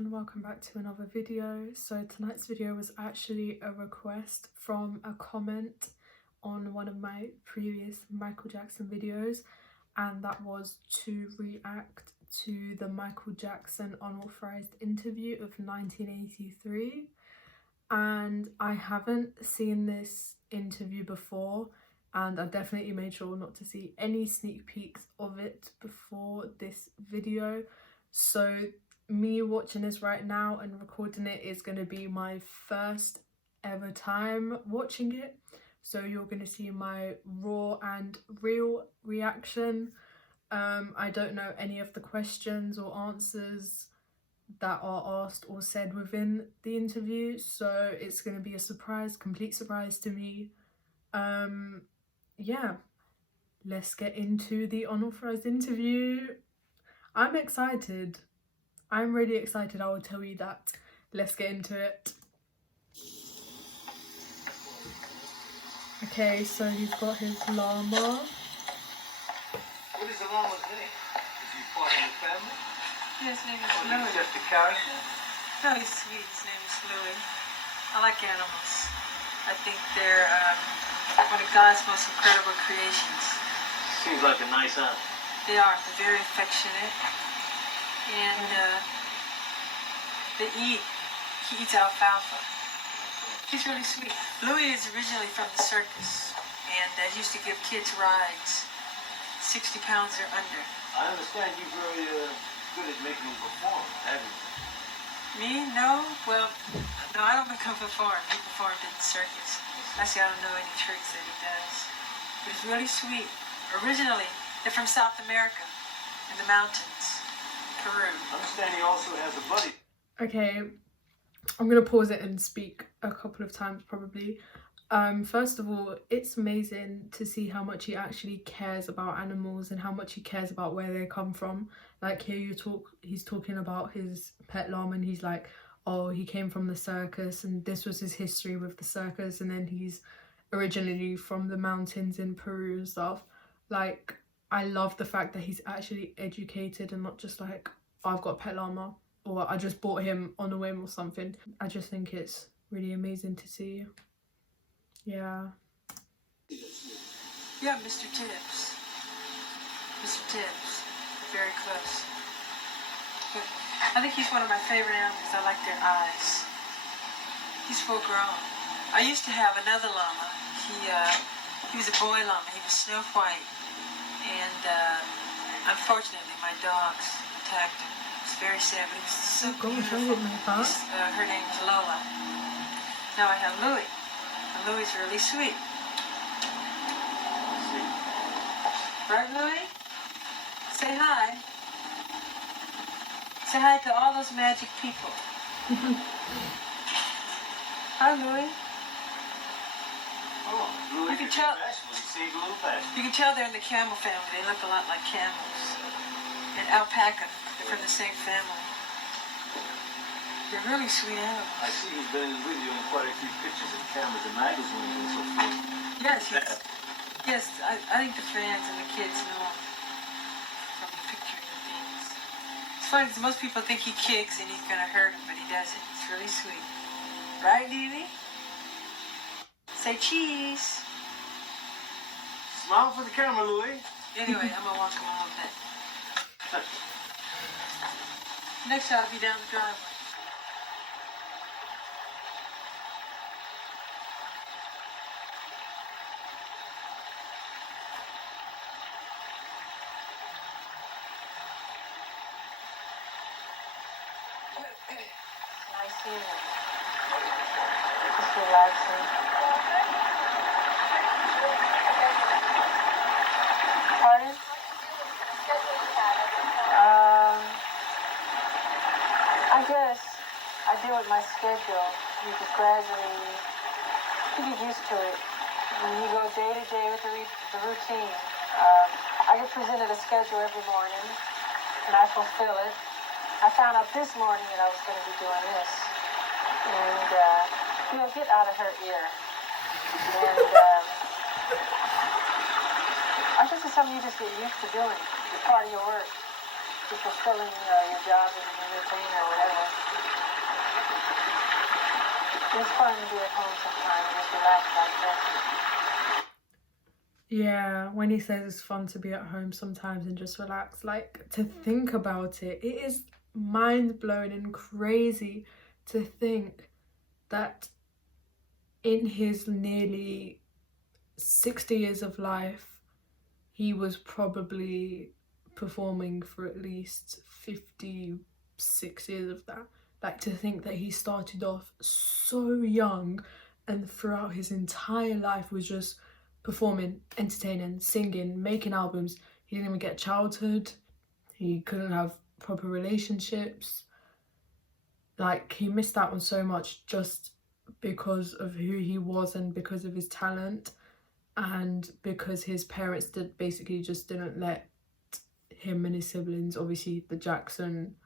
everyone, welcome back to another video. So tonight's video was actually a request from a comment on one of my previous Michael Jackson videos, and that was to react to the Michael Jackson unauthorized interview of 1983. And I haven't seen this interview before, and I definitely made sure not to see any sneak peeks of it before this video. So me watching this right now and recording it is going to be my first ever time watching it. So you're going to see my raw and real reaction. I don't know any of the questions or answers that are asked or said within the interview, so it's going to be a surprise, complete surprise to me. Yeah, let's get into the unauthorized interview. I'm excited. I'm really excited, I will tell you that. Let's get into it. Okay, so he's got his llama. What is the llama's name? Is he part of the family? His name is Or is Louie. he just a character? No, he's sweet. His name is Louie. I like animals. I think they're one of God's most incredible creations. Seems like a nice animal. They are. They're very affectionate. And they eat. He eats alfalfa. He's really sweet. Louie is originally from the circus. And he used to give kids rides. 60 pounds or under. I understand you're very good at making them perform, haven't you? Me? No? Well, no, I don't make him perform. He performed in the circus. Actually, I don't know any tricks that he does. But he's really sweet. Originally, they're from South America, in the mountains, Peru. I understand he also has a buddy. Okay, I'm going to pause it and speak a couple of times probably. First of all, it's amazing to see how much he actually cares about animals and how much he cares about where they come from. Like here he's talking about his pet llama and he's like, oh, he came from the circus and this was his history with the circus, and then he's originally from the mountains in Peru and stuff. Like, I love the fact that he's actually educated and not just like, oh, I've got a pet llama or I just bought him on a whim or something. I just think it's really amazing to see. Yeah. Yeah, Mr. Tibbs. Mr. Tibbs. Very close. But I think he's one of my favorite animals. I like their eyes. He's full grown. I used to have another llama. He was a boy llama. He was snow white. And unfortunately, my dogs attacked him. It was very sad, but he was so beautiful. Her name was Lola. Now I have Louie. And Louie's really sweet. Right, Louie? Say hi. Say hi to all those magic people. Hi, Louie. Oh, Louie, You can tell. He seems a little fast. You can tell they're in the camel family. They look a lot like camels. And alpaca. They're from the same family. They're really sweet animals. I see he's been in the video in quite a few pictures of cameras and magazines and so forth. Yes, I think the fans and the kids know him from the pictures and things. It's funny because most people think he kicks and he's going to hurt him, but he doesn't. It's really sweet. Right, Louie? Say cheese. Smile for the camera, Louie. Anyway, I'm going to walk him a little bit. Next I'll be down the driveway. Nice seeing you. Just relaxing. Pardon? I guess I deal with my schedule. You just gradually get used to it. When you go day to day with the routine. I get presented a schedule every morning, and I fulfill it. I found out this morning that I was going to be doing this. And, get out of her ear. And I guess it's something you just get used to doing. It's part of your work. to fulfilling your job and your thing or whatever. It's fun to be at home sometimes and just relax like this. Yeah, when he says it's fun to be at home sometimes and just relax, like, to think about it, it is mind-blowing and crazy to think that in his nearly 60 years of life, he was probably performing for at least 56 years of that. Like, to think that he started off so young and throughout his entire life was just performing, entertaining, singing, making albums. He didn't even get childhood. He couldn't have proper relationships. Like, he missed out on so much just because of who he was and because of his talent, and because his parents basically just didn't let him and his siblings, obviously the Jackson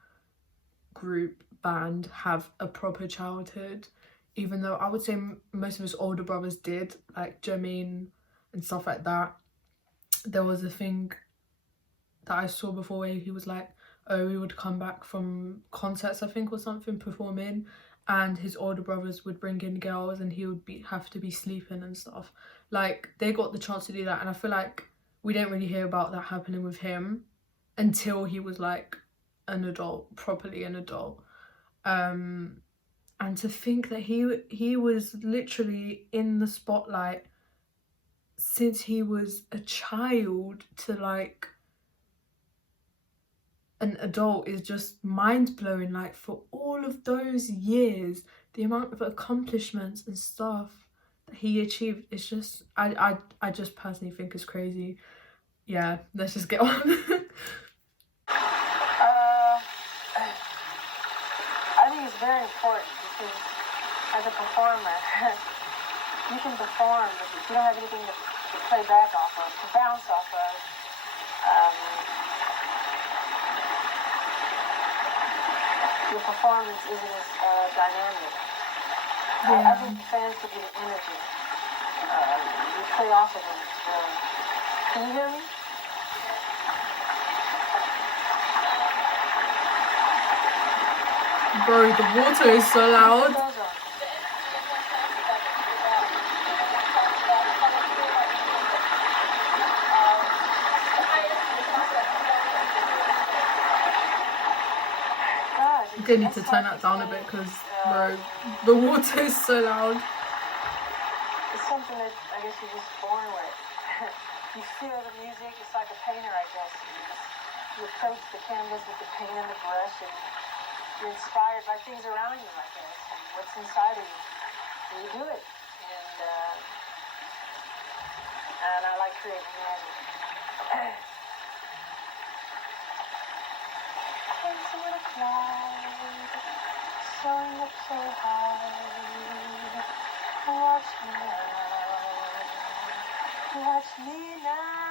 group band, have a proper childhood, even though I would say most of his older brothers did, like Jermaine and stuff like that. There was a thing that I saw before where he was like, oh, he would come back from concerts, I think, or something, performing, and his older brothers would bring in girls and he would have to be sleeping and stuff. Like, they got the chance to do that, and I feel like we didn't really hear about that happening with him until he was like an adult, properly an adult. And to think that he was literally in the spotlight since he was a child to like an adult is just mind-blowing. Like, for all of those years, the amount of accomplishments and stuff that he achieved is just, I just personally think is crazy. Yeah, let's just get on. I think it's very important because as a performer, you can perform, but if you don't have anything to play back off of, to bounce off of, your performance isn't as dynamic. Yeah. I think fans give you the energy. You play off of them. Can you hear me? Bro, the water is so loud. I'm gonna need to turn that down a bit because, bro, the water is so loud. It's something that I guess you're just born with. You feel the music, it's like a painter, I guess. You approach the canvas with the paint and the brush, and you're inspired by things around you, I guess, and what's inside of you. And you do it. And I like creating magic. Once on a cloud, soaring up so high. Watch me now. Watch me now.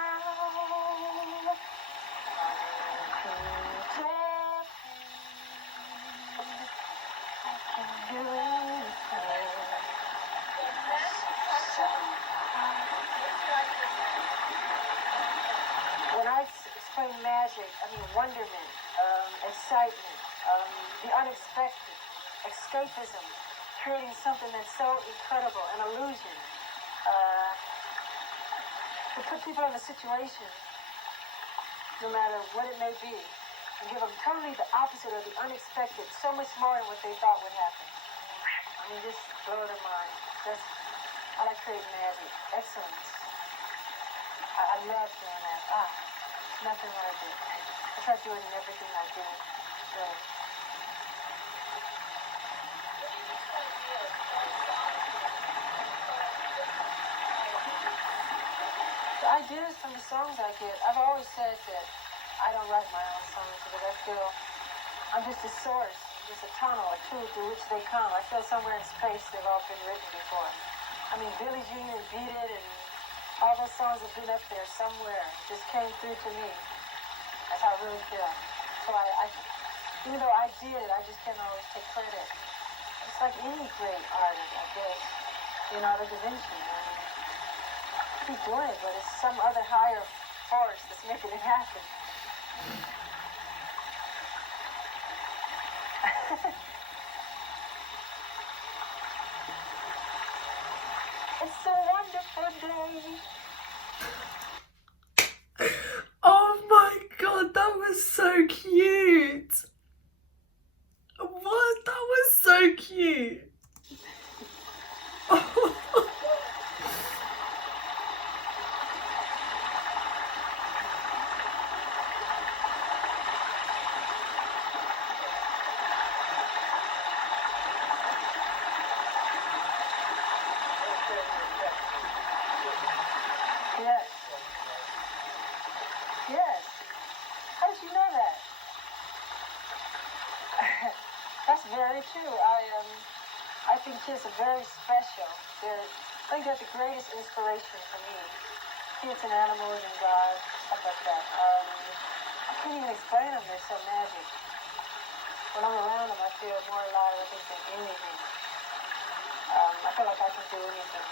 When I explain magic, I mean wonderment, excitement, the unexpected, escapism, creating something that's so incredible, an illusion. To put people in a situation, no matter what it may be, and give them totally the opposite of the unexpected, so much more than what they thought would happen. I mean, just blow their mind. I like creating magic. Excellence. I love doing that. Nothing like it. I try to do it in everything I do. Really. The ideas from the songs I get, I've always said that I don't write my own songs because I feel I'm just a source, just a tunnel, a tube through which they come. I feel somewhere in space they've all been written before. I mean, Billie Jean and Beat It and all those songs have been up there somewhere. Just came through to me. That's how I really feel. So I even though I did it, I just can't always take credit. It's like any great artist, I guess. Leonardo da Vinci. Keep doing it, but it's some other higher force that's making it happen. It's a wonderful day. Oh my god, that was so cute. What? That was so cute. Yes. Yes. How did you know that? That's very true. I think kids are very special. I think they're the greatest inspiration for me. Kids and animals and God, stuff like that. I can't even explain them. They're so magic. When I'm around them, I feel more alive, I think, than anything. I feel like I can do anything.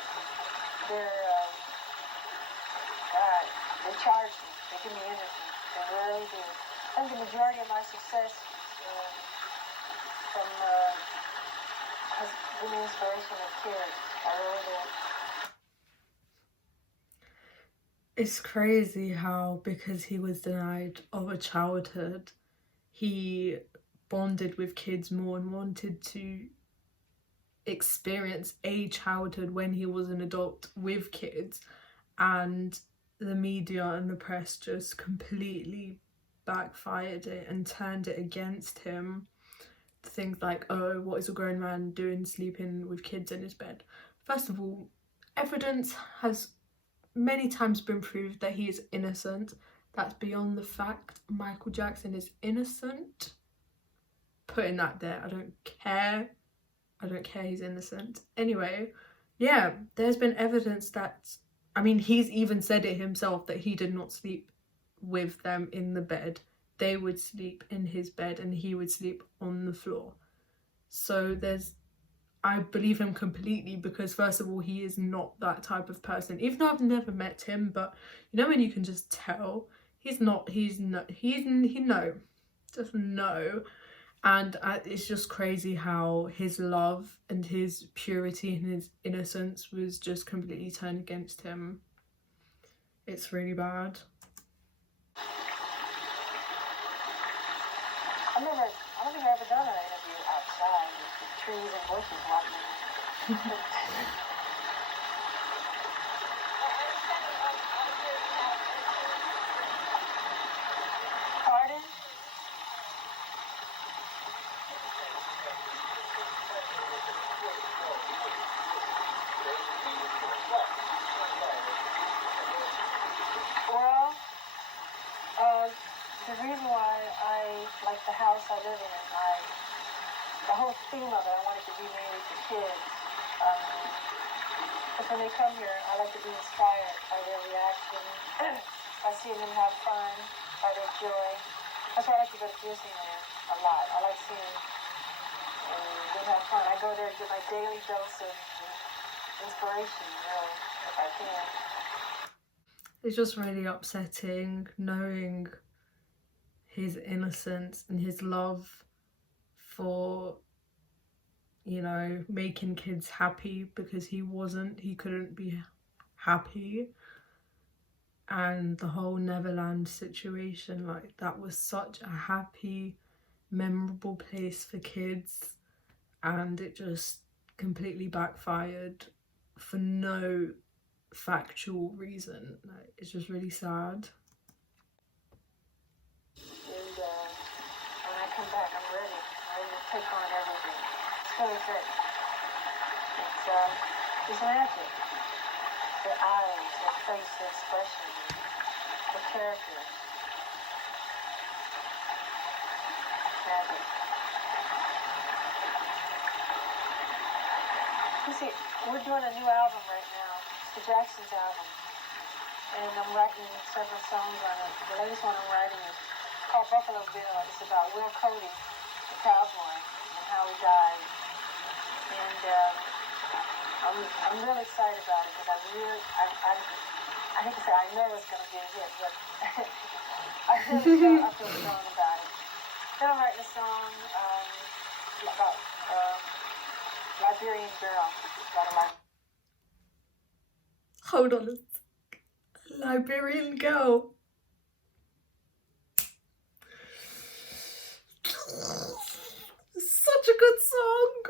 God, they charge me. They give me energy. They really do. I think the majority of my success has been the inspiration of kids. I really do. It's crazy how, because he was denied of a childhood, he bonded with kids more and wanted to experience a childhood when he was an adult with kids, and the media and the press just completely backfired it and turned it against him. Things like, oh, what is a grown man doing sleeping with kids in his bed? First of all, evidence has many times been proved that he is innocent. That's beyond the fact. Michael Jackson is innocent. Putting that there, I don't care he's innocent. Anyway, yeah, there's been evidence that, I mean, he's even said it himself that he did not sleep with them in the bed. They would sleep in his bed and he would sleep on the floor. So I believe him completely, because first of all, he is not that type of person. Even though I've never met him, but you know when you can just tell, just no. And it's just crazy how his love and his purity and his innocence was just completely turned against him. It's really bad. I don't think I've ever done an interview outside with the trees and bushes walking. Pardon? Well, the reason why I like the house I live in, the whole theme of it, I wanted to be made for kids. Because when they come here, I like to be inspired by their reaction, by seeing them have fun, by their joy. That's why I like to go to Disneyland a lot. I like seeing them have fun. I go there to get my daily dose of inspiration, really, if I can. It's just really upsetting knowing his innocence and his love for, you know, making kids happy, because he couldn't be happy. And the whole Neverland situation, like, that was such a happy, memorable place for kids, and it just completely backfired for no factual reason. Like, it's just really sad. And when I come back, I'm ready to take on everything. It's really good. It's magic. Their eyes, their face, their expression, the characters. Magic. You see, we're doing a new album right now. It's the Jackson's album. And I'm writing several songs on it. The latest one I'm writing is called Buffalo Bill. It's about Will Cody, the cowboy, and how he died. And I'm really excited about it, because I hate to say I know it's going to be a hit, but I feel strong about it. Then I'm writing a song about Liberian girl. Hold on a sec. Liberian Girl. Such a good song.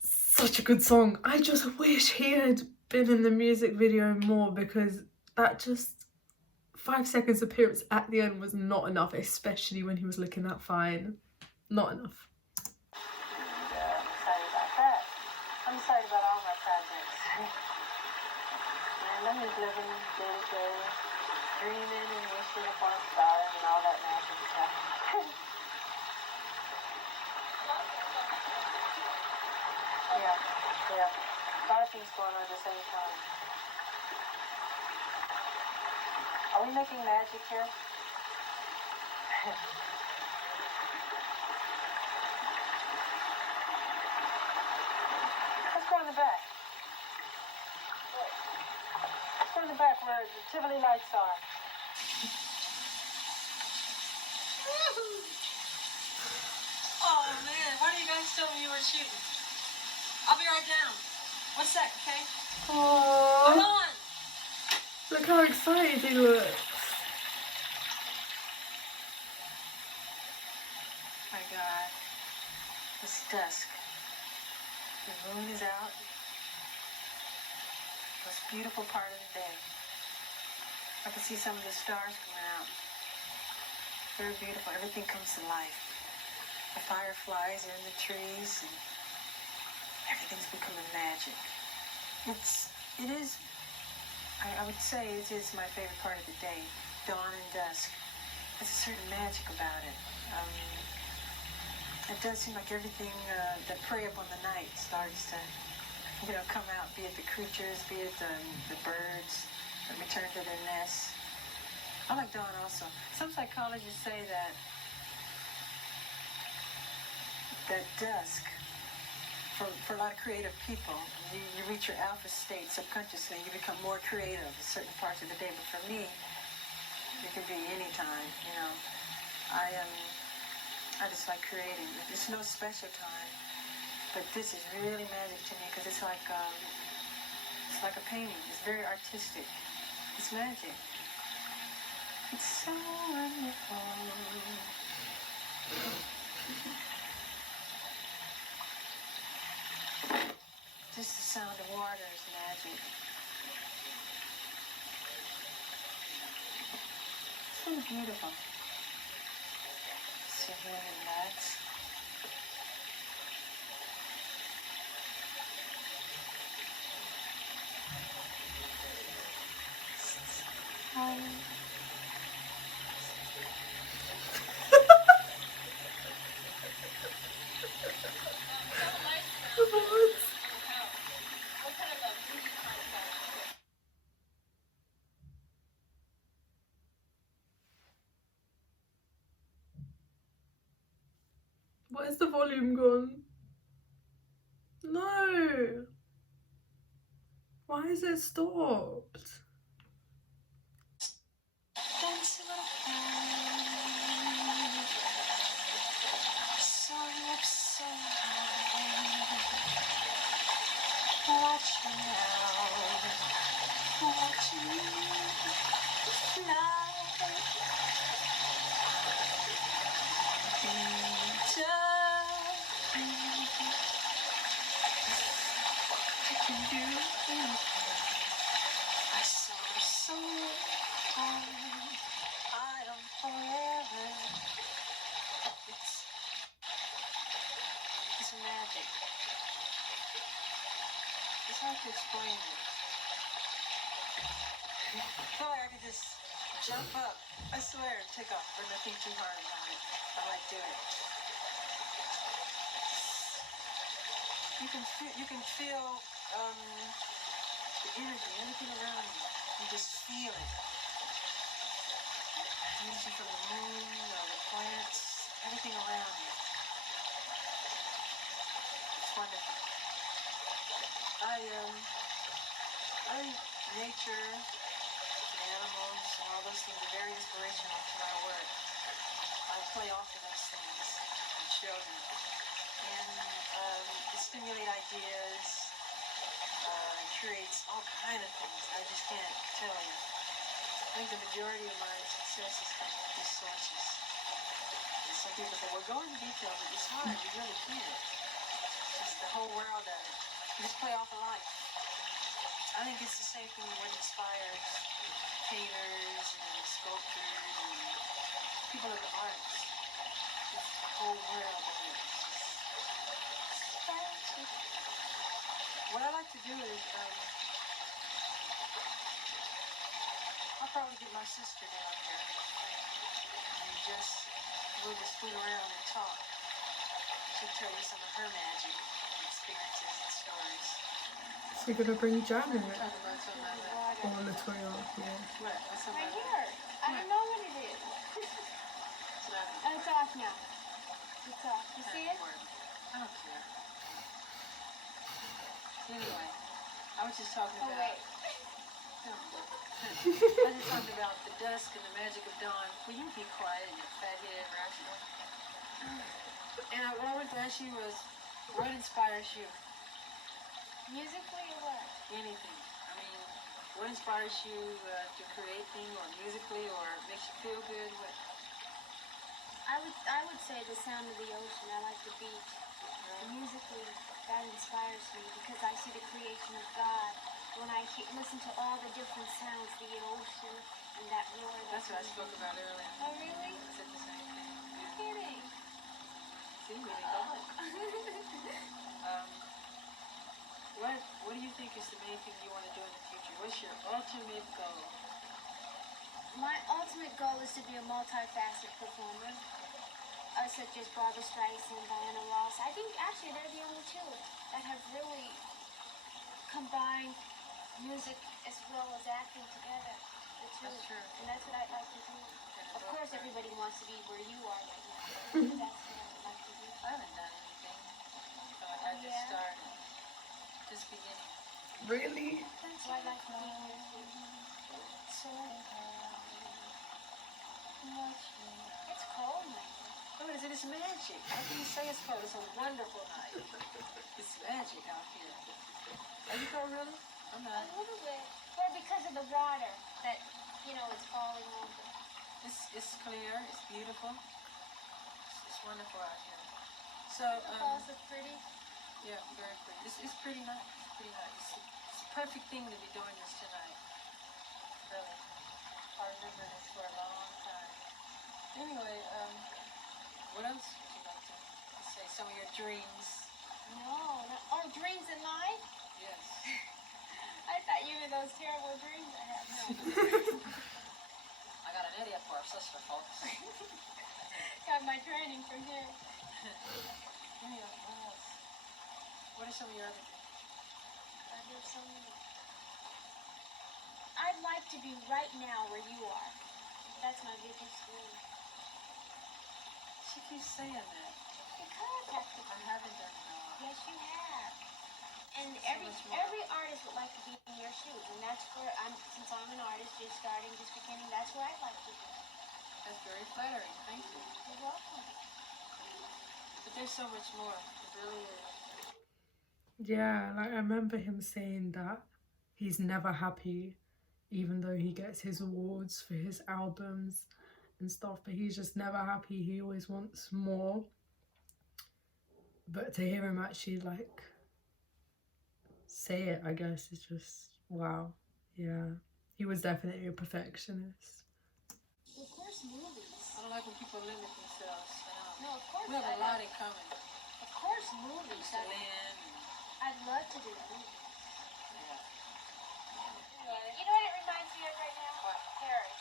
Such a good song. I just wish he had been in the music video more, because that just 5 seconds appearance at the end was not enough, especially when he was looking that fine. Not enough. I'm excited about that. I'm excited about all my projects. And I'm just living day to day, dreaming and wishing upon a star and all that magic stuff. Yeah. A lot of things going on at the same time. Are we making magic here? Let's go in the back. Let's go in the back where the Tivoli lights are. Oh man, why do you guys tell me you were shooting? I'll be right down. 1 sec, okay? Aww. Come on! Look how excited he looks. My God. It's dusk. The moon is out. Most beautiful part of the day. I can see some of the stars coming out. Very beautiful. Everything comes to life. The fireflies are in the trees, and everything's becoming magic. I would say it is my favorite part of the day, dawn and dusk. There's a certain magic about it. It does seem like everything that prey upon the night starts to, come out, be it the creatures, be it the birds that return to their nests. I like dawn also. Some psychologists say that dusk, for a lot of creative people, you reach your alpha state subconsciously. You become more creative in certain parts of the day. But for me, it can be any time. I just like creating. It's no special time, but this is really magic to me because it's like a painting. It's very artistic. It's magic. It's so wonderful. Just the sound of water is magic. It's so beautiful. Sit here and relax. Where's the volume gone? No! Why is it stopped? It's magic. It's hard to explain it. I feel like I could just jump up, I swear, and take off, but nothing too hard about it. I like doing it. You can feel the energy, everything around you. You just feel it. Energy from the moon, the plants, everything around you. It's wonderful. I think nature, animals, and all those things are very inspirational to my work. I play off of those things and children. And stimulate ideas, creates all kind of things. I just can't tell you. I think the majority of my success is coming from these sources. And some people say, well, go into detail, but it's hard. You really can't. It's the whole world of it. You just play off of life. I think it's the same thing what inspires painters and sculptors and people of the arts. It's the whole world of it. What I like to do is, I'll probably get my sister down here and we'll just fool around and talk. She'll tell you some of her magic experiences and stories. So you're gonna bring Janet Talk about some of that. or Latoya? Yeah. What? What's up? Right here. I don't know what it is. Oh, it's off now. It's off. You see it? I don't care. Anyway, I was just talking Oh, about. wait. I was just talking about the dusk and the magic of dawn. Will you be quiet, you fathead rascal? And what I wanted to ask you was, what inspires you? Musically or what? Anything. I mean, what inspires you to create things, or musically, or makes you feel good? What? I would say the sound of the ocean. I like the beach. Musically, that inspires me because I see the creation of God. When I listen to all the different sounds, the ocean and that roar. That's what I spoke about earlier. Oh, really? I said the same thing. You're kidding. See, really go. What do you think is the main thing you want to do in the future? What's your ultimate goal? My ultimate goal is to be a multifaceted performer, such as Barbra Streisand, Diana Ross. I think actually they're the only two that have really combined music as well as acting together. The two. That's true. And that's what I'd like to do. Yeah, Of course, both are. everybody wants to be where you are right now. That's what I would like to do. I haven't done anything. So I just Yeah. started. Just beginning. Really? So I'd like to be here too. So, it's cold, Michael. What is it? It's magic. How can you say it's cold? It's a wonderful night. It's magic out here. Are you cold, really? I'm A not. little bit. Or because of the water that, it's falling over. It's clear. It's beautiful. It's wonderful out here. So, The falls look pretty. yeah, very pretty. It's pretty nice. Pretty nice. It's a perfect thing to be doing this tonight. Really. I remember this for a long time. Anyway, what else would you like to say? Some of your dreams? No. Oh, dreams at night? Yes. I thought you were those terrible dreams I have. No. I got an idiot for our sister, folks. Got my training from here. Anyway, what else? What are some of your other dreams? I'd like to be right now where you are. That's my biggest dream. She keeps saying that. Because I haven't done it all. yes, you have. And So every much more. artist would like to be in your shoes, and that's where since I'm an artist, just starting, just beginning, that's where I'd like to be. That's very flattering. Thank you. You're welcome. But there's so much more. It really is. Yeah, like I remember him saying that he's never happy, even though he gets his awards for his albums and stuff, but he's just never happy. He always wants more. But to hear him actually like say it, I guess, is just wow. Yeah, he was definitely a perfectionist. Of course, movies. I don't like when people limit themselves. No, of course. We have a lot in common. Of course, movies. Mr. Lynn. I'd love to do movies. Yeah. You know what it reminds me of right now? What? Paris.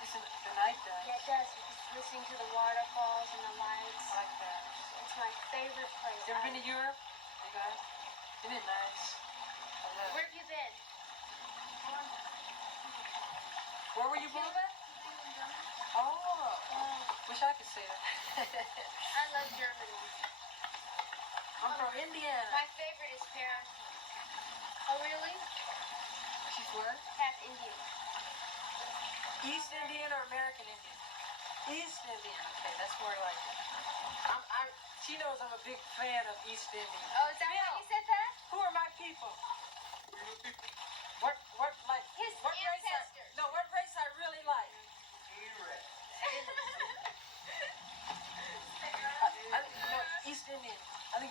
Listen, the night does. Yeah, it does. Just listening to the waterfalls and the lights. I like that. It's my favorite place. You ever been to Europe? You guys? Isn't it nice? I love Where it. have you been? Where were you born? Cuba? Oh, wish I could say that. I love Germany. I'm from Indiana. My favorite is Paris. Oh, really? She's where? Half Indian. East Indian or American Indian? East Indian. Okay, that's more like it. She knows I'm a big fan of East Indian. Oh, is that why you said that? Who are my people?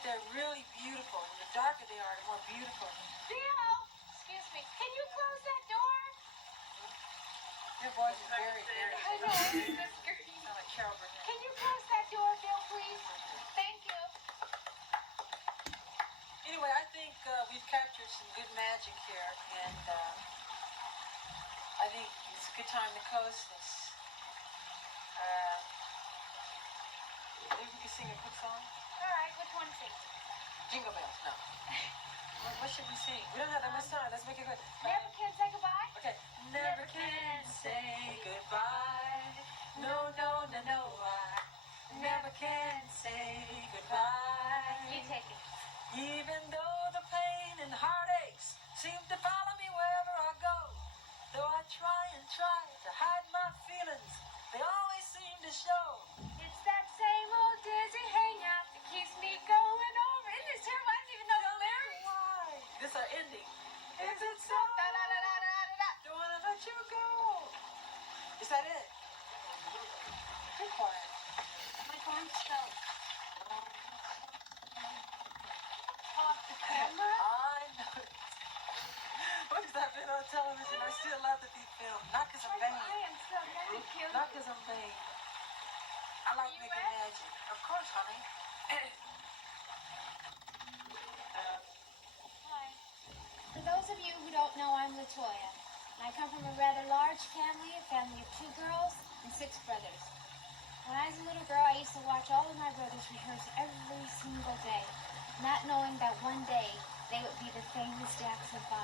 they're really beautiful. And the darker they are, the more beautiful. Bill! Excuse me. Can you close that door? Your voice is very, very I know. That's great. sound like Carol Burnett. Can you close that door, Bill, please? Thank you. Anyway, I think we've captured some good magic here, and I think it's a good time to close this. Maybe we can sing a quick song? All right, which one sing? Jingle Bells, no. What should we sing? We don't have that much time. Let's make it good. Never can say goodbye? Okay. Never can say goodbye. No, no, no, no, I never can say goodbye. You take it. Even though the pain and heartaches seem to follow me wherever I go, though I try to hide my feelings, they always seem to show. It's that same old dizzy hangout that keeps me going over. Isn't this terrible? I didn't even know the lyrics. Why? This is our ending. Is it so? Da, da, da, da, da, da, da. Don't wanna let you go. Is that it? Be quiet. My arm's stuck. Off the camera? I know. Because I've been on television, I still love to be filmed. Not because I'm vain. I am so glad you killed Not me. because I'm vain. I like You making ready? magic. Of course, honey. Hi. For those of you who don't know, I'm Toya. And I come from a rather large family, a family of 2 girls and 6 brothers. When I was a little girl, I used to watch all of my brothers rehearse every single day, not knowing that one day they would be the famous Jackson 5.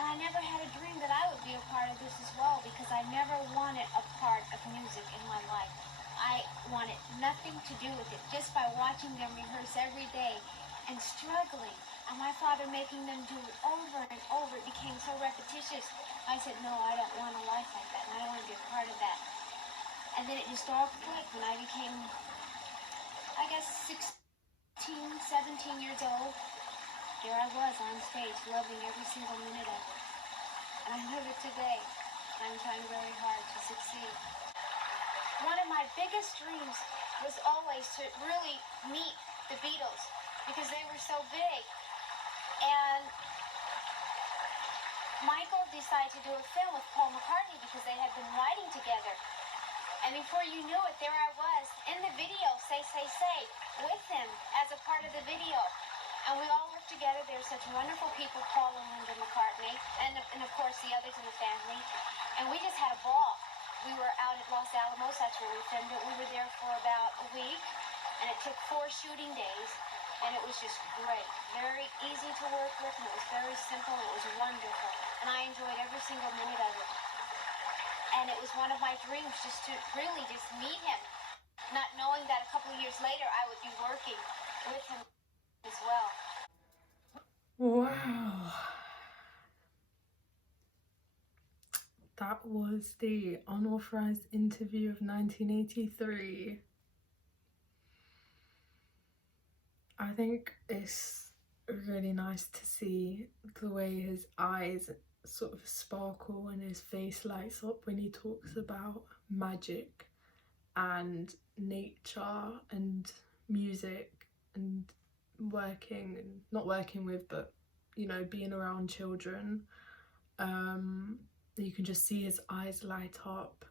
And I never had a dream that I would be a part of this as well, because I never wanted a part of music in my life. I wanted nothing to do with it. Just by watching them rehearse every day and struggling, and my father making them do it over and over, it became so repetitious. I said, no, I don't want a life like that, and I don't want to be a part of that. And then it just all clicked when I became, I guess, 16, 17 years old. There I was on stage, loving every single minute of it. And I love it today. I'm trying very hard to succeed. One of my biggest dreams was always to really meet the Beatles, because they were so big. And Michael decided to do a film with Paul McCartney because they had been writing together. And before you knew it, there I was in the video, Say, Say, Say, with him as a part of the video. And we all worked together. They were such wonderful people, Paul and Linda McCartney, and of course the others in the family. And we just had a ball. We were out at Los Alamos, that's where we filmed it. We were there for about a week, and it took 4 shooting days, and it was just great. Very easy to work with, and it was very simple, and it was wonderful. And I enjoyed every single minute of it. And it was one of my dreams, just to really just meet him, not knowing that a couple of years later I would be working with him as well. Wow. That was the unauthorized interview of 1983. I think it's really nice to see the way his eyes sort of sparkle and his face lights up when he talks about magic and nature and music and not working with, but you know, being around children. You can just see his eyes light up.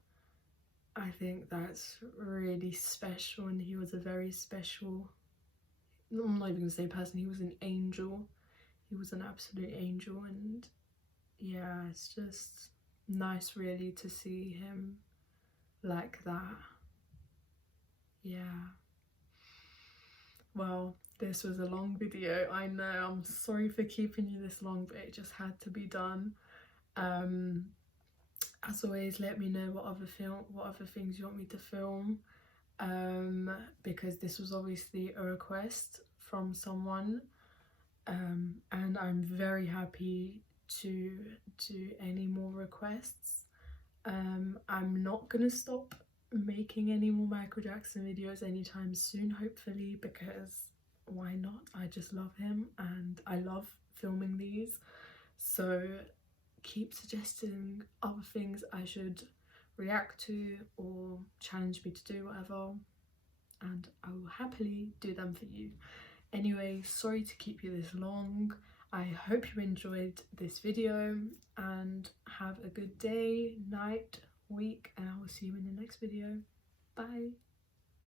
I think that's really special, and he was a very special, I'm not even gonna say person, he was an angel. He was an absolute angel, and yeah, it's just nice really to see him like that. Yeah. Well, this was a long video, I know, I'm sorry for keeping you this long, but it just had to be done. As always, let me know what other things you want me to film, because this was obviously a request from someone, and I'm very happy to do any more requests. I'm not gonna stop making any more Michael Jackson videos anytime soon, hopefully, because why not? I just love him and I love filming these. So keep suggesting other things I should react to or challenge me to do, whatever, and I will happily do them for you. Anyway, sorry to keep you this long. I hope you enjoyed this video, and have a good day, night, week, and I will see you in the next video. Bye.